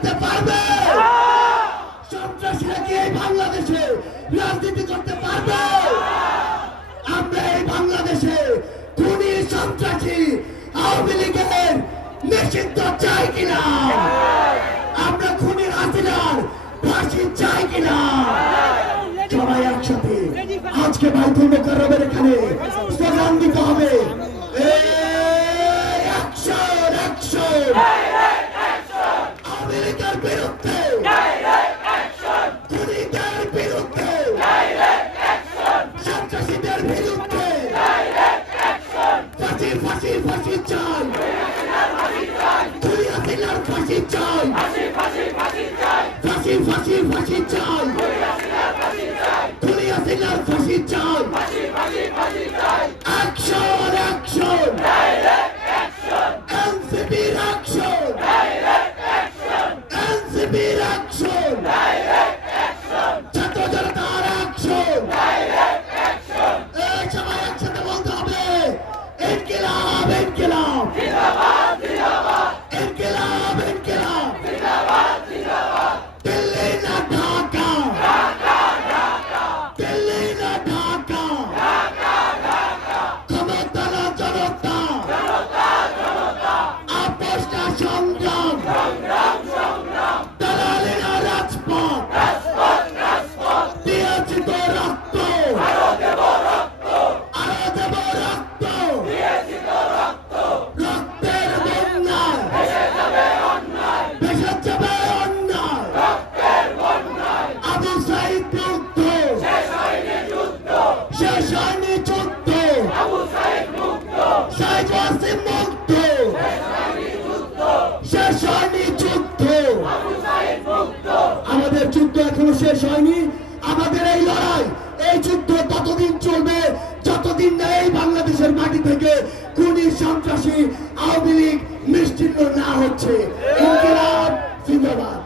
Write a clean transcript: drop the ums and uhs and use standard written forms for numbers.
করতে পারবে? সন্ত্রাসীরা কি এই বাংলাদেশে রাজনীতি করতে পারবে? আমরা এই বাংলাদেশে খুনি সন্ত্রাসী আওয়ামী লীগের নিষিদ্ধ চাই কিনা? আমরা খুনির হাসিনার ফাঁসি চাই কিনা? সবাই একসাথে আজকে বাইতুল মোকাররমের এখানে স্লোগান দিতে হবে, অ্যাকশন অ্যাকশন আওয়ামী লীগের বিরুদ্ধে, খুনিদের বিরুদ্ধে, সন্ত্রাসীদের বিরুদ্ধে ফাঁসি ফাঁসি ফাঁসি চাই, খুনি হাসিনার ফাঁসি চাই, ফাঁসি ফাঁসি ফাঁসি চাই, খুনি হাসিনার ফাঁসি চাই, অ্যাকশন অ্যাকশন এনসিপির অ্যাকশন, এনসিপির অ্যাকশন, ছাত্র জনতার অ্যাকশন, এই সবাই একসাথে বলতে হবে ইনকিলাব ইনকিলাব, ইনকিলাব ইনকিলাব, দিল্লি না ঢাকা, দিল্লি না ঢাকা, ক্ষমতা না জনতা, আপোষ না সংগ্রাম, দালালি না রাজপথ, দিয়েছি তো রক্ত, আরো দেব রক্ত, রক্তের বন্যায় ভেসে যাবে অন্যায়, আবু সাঈদ মুক্ত, শেষ হয়নি যুদ্ধ, শহীদ ওয়াসিম মুক্ত, শেষ হয়নি যুদ্ধ, আমাদের যুদ্ধ এখনো শেষ হয়নি। আমাদের এই লড়াই, এই যুদ্ধ ততদিন চলবে যতদিন না এই বাংলাদেশের মাটি থেকে খুনি সন্ত্রাসী আওয়ামী লীগ নিশ্চিহ্ন না হচ্ছে। ইনকিলাব জিন্দাবাদ।